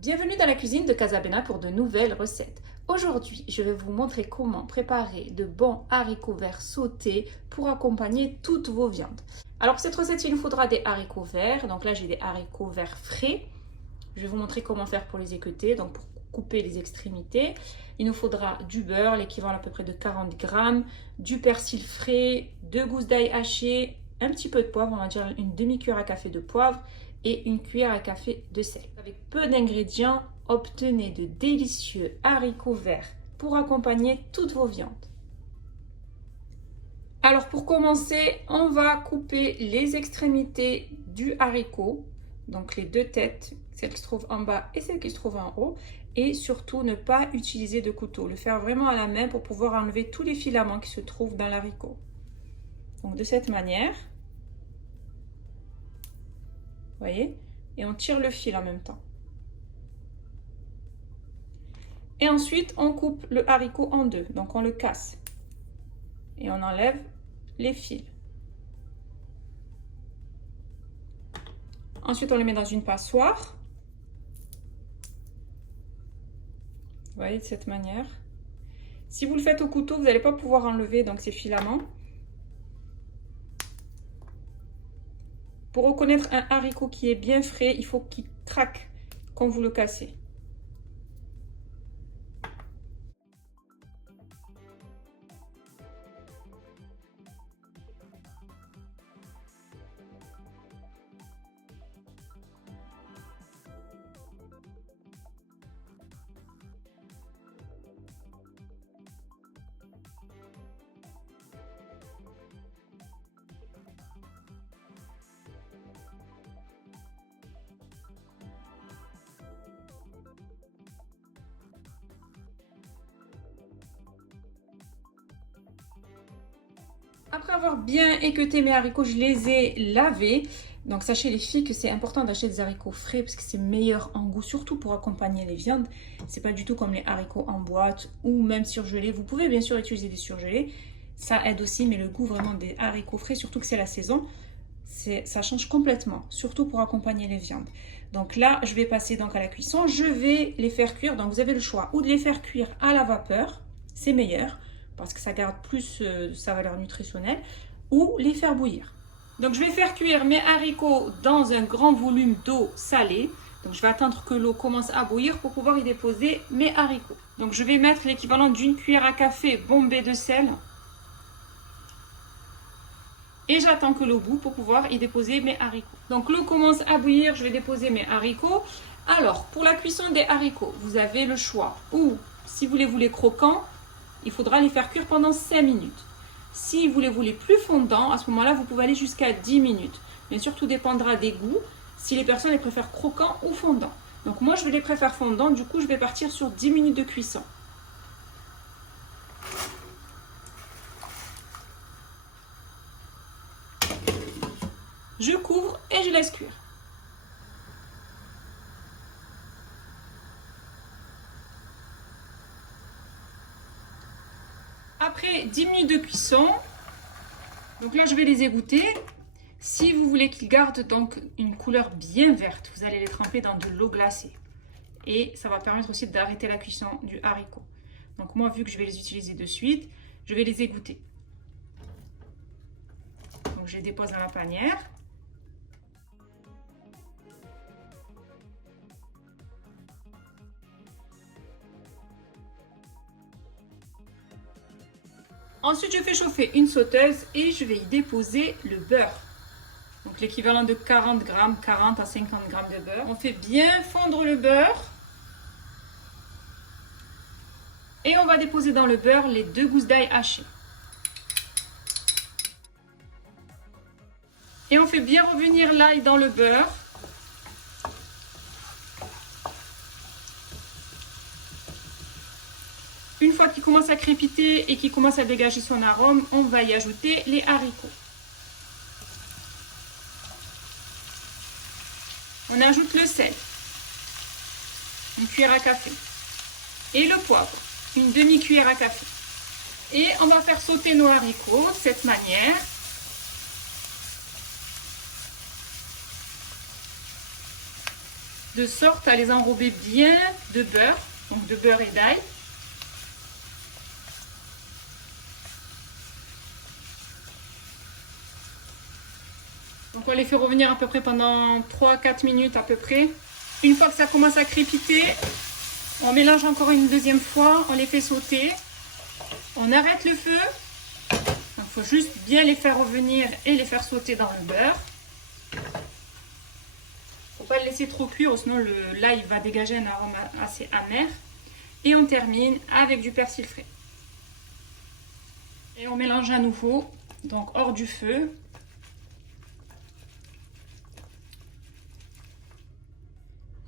Bienvenue dans la cuisine de Casabena pour de nouvelles recettes. Aujourd'hui, je vais vous montrer comment préparer de bons haricots verts sautés pour accompagner toutes vos viandes. Alors pour cette recette, il nous faudra des haricots verts. Donc là, j'ai des haricots verts frais. Je vais vous montrer comment faire pour les équeuter, donc pour couper les extrémités. Il nous faudra du beurre, l'équivalent à peu près de 40 grammes, du persil frais, 2 gousses d'ail hachées, un petit peu de poivre, on va dire une demi-cuillère à café de poivre, et une cuillère à café de sel. Avec peu d'ingrédients, obtenez de délicieux haricots verts pour accompagner toutes vos viandes. Alors pour commencer, on va couper les extrémités du haricot, donc les deux têtes, celle qui se trouve en bas et celle qui se trouve en haut, et surtout ne pas utiliser de couteau, le faire vraiment à la main pour pouvoir enlever tous les filaments qui se trouvent dans l'haricot. Donc de cette manière. Vous voyez? Et on tire le fil en même temps. Et ensuite, on coupe le haricot en deux. Donc, on le casse. Et on enlève les fils. Ensuite, on le met dans une passoire. Vous voyez, de cette manière. Si vous le faites au couteau, vous n'allez pas pouvoir enlever donc, ces filaments. Pour reconnaître un haricot qui est bien frais, il faut qu'il craque quand vous le cassez. Après avoir bien équeuté mes haricots, je les ai lavés. Donc sachez les filles que c'est important d'acheter des haricots frais parce que c'est meilleur en goût, surtout pour accompagner les viandes. C'est pas du tout comme les haricots en boîte ou même surgelés. Vous pouvez bien sûr utiliser des surgelés, ça aide aussi, mais le goût vraiment des haricots frais, surtout que c'est la saison, ça change complètement, surtout pour accompagner les viandes. Donc là, je vais passer donc à la cuisson. Je vais les faire cuire. Donc vous avez le choix ou de les faire cuire à la vapeur, c'est meilleur, parce que ça garde plus sa valeur nutritionnelle, ou les faire bouillir. Donc je vais faire cuire mes haricots dans un grand volume d'eau salée. Donc je vais attendre que l'eau commence à bouillir pour pouvoir y déposer mes haricots. Donc je vais mettre l'équivalent d'une cuillère à café bombée de sel. Et j'attends que l'eau bout pour pouvoir y déposer mes haricots. Donc l'eau commence à bouillir, je vais déposer mes haricots. Alors pour la cuisson des haricots, vous avez le choix. Ou si vous les voulez croquants, il faudra les faire cuire pendant 5 minutes. Si vous les voulez plus fondants, à ce moment-là, vous pouvez aller jusqu'à 10 minutes. Bien sûr, tout dépendra des goûts, si les personnes les préfèrent croquants ou fondants. Donc moi, je les préfère fondants, du coup, je vais partir sur 10 minutes de cuisson. Je couvre et je laisse cuire. Après 10 minutes de cuisson, donc là je vais les égoutter. Si vous voulez qu'ils gardent donc une couleur bien verte, vous allez les tremper dans de l'eau glacée. Et ça va permettre aussi d'arrêter la cuisson du haricot. Donc moi, vu que je vais les utiliser de suite, je vais les égoutter. Donc je les dépose dans la panière. Ensuite, je fais chauffer une sauteuse et je vais y déposer le beurre. Donc l'équivalent de 40 grammes, 40 à 50 grammes de beurre. On fait bien fondre le beurre. Et on va déposer dans le beurre les 2 gousses d'ail hachées. Et on fait bien revenir l'ail dans le beurre. Une fois qu'il commence à crépiter et qu'il commence à dégager son arôme, on va y ajouter les haricots. On ajoute le sel, une cuillère à café, et le poivre, une demi-cuillère à café. Et on va faire sauter nos haricots de cette manière. De sorte à les enrober bien de beurre, donc de beurre et d'ail. Donc on les fait revenir à peu près pendant 3-4 minutes à peu près. Une fois que ça commence à crépiter, on mélange encore une deuxième fois, on les fait sauter. On arrête le feu. Il faut juste bien les faire revenir et les faire sauter dans le beurre. Faut pas le laisser trop cuire, sinon l'ail va dégager un arôme assez amer. Et on termine avec du persil frais. Et on mélange à nouveau, donc hors du feu.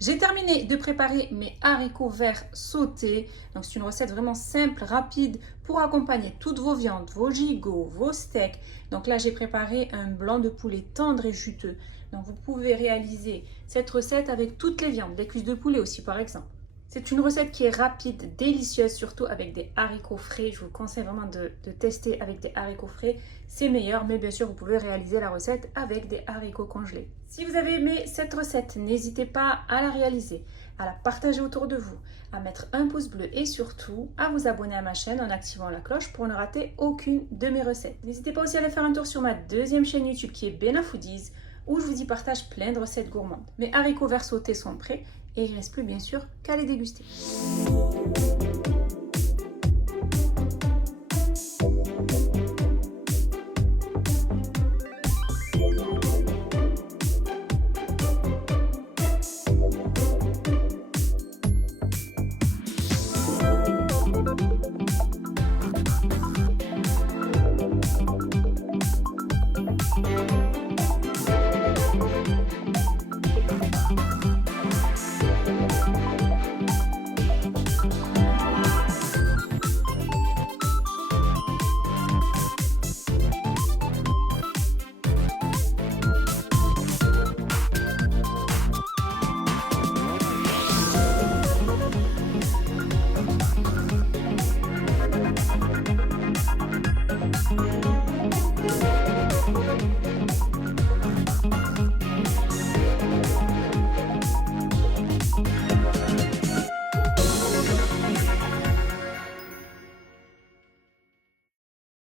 J'ai terminé de préparer mes haricots verts sautés. Donc c'est une recette vraiment simple, rapide pour accompagner toutes vos viandes, vos gigots, vos steaks. Donc là j'ai préparé un blanc de poulet tendre et juteux. Donc vous pouvez réaliser cette recette avec toutes les viandes, des cuisses de poulet aussi par exemple. C'est une recette qui est rapide, délicieuse, surtout avec des haricots frais. Je vous conseille vraiment de tester avec des haricots frais. C'est meilleur, mais bien sûr, vous pouvez réaliser la recette avec des haricots congelés. Si vous avez aimé cette recette, n'hésitez pas à la réaliser, à la partager autour de vous, à mettre un pouce bleu et surtout à vous abonner à ma chaîne en activant la cloche pour ne rater aucune de mes recettes. N'hésitez pas aussi à aller faire un tour sur ma deuxième chaîne YouTube qui est Bena Foodies, où je vous y partage plein de recettes gourmandes. Mes haricots verts sautés sont prêts et il ne reste plus bien sûr qu'à les déguster.